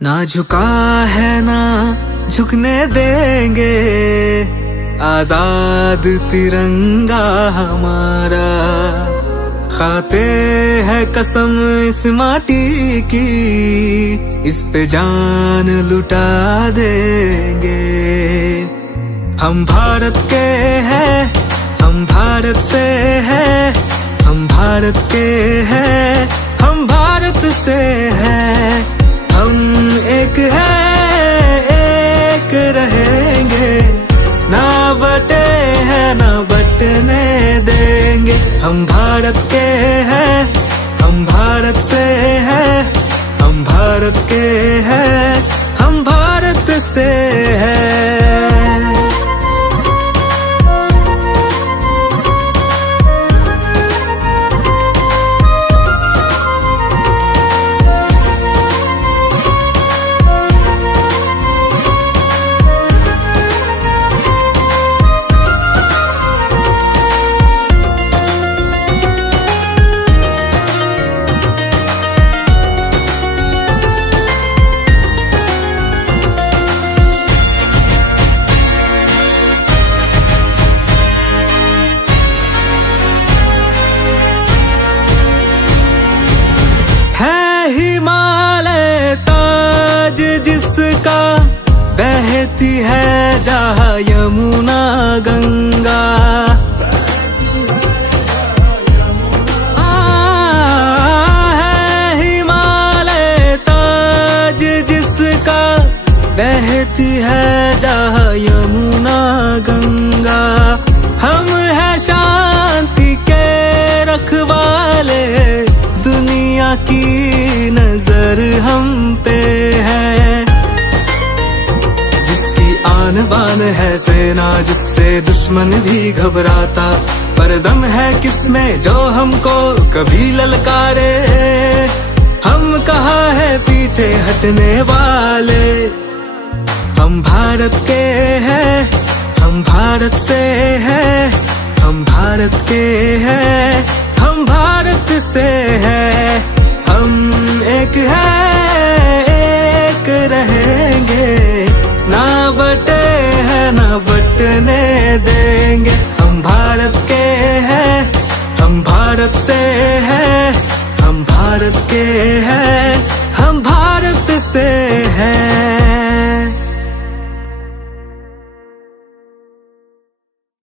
ना झुका है ना झुकने देंगे, आजाद तिरंगा हमारा। खाते है कसम इस माटी की, इस पे जान लुटा देंगे। हम भारत के हैं, हम भारत से हैं, हम भारत के हैं, हम भारत से हैं। हम एक हैं, एक रहेंगे, ना बटे हैं ना बटने देंगे। हम भारत के हैं, हम भारत से हैं, हम भारत के हैं, हम भारत से हैं। हिमालय ताज जिसका, बहती है जहाँ यमुना गंगा। है हिमालय ताज जिसका, बहती है जहाँ यमुना गंगा। हम है शांति के रखवाले, दुनिया की नजर हम पे है। जिसकी आन बान है सेना, जिससे दुश्मन भी घबराता। पर दम है किसमें जो हमको कभी ललकारे। हम कहाँ है पीछे हटने वाले। हम भारत के हैं, हम भारत से हैं, हम भारत के हैं, हम भारत से हैं। हम एक हैं, एक रहेंगे, ना बटे हैं ना बटने देंगे। हम भारत के हैं, हम भारत से हैं, हम भारत के हैं, हम भारत से हैं।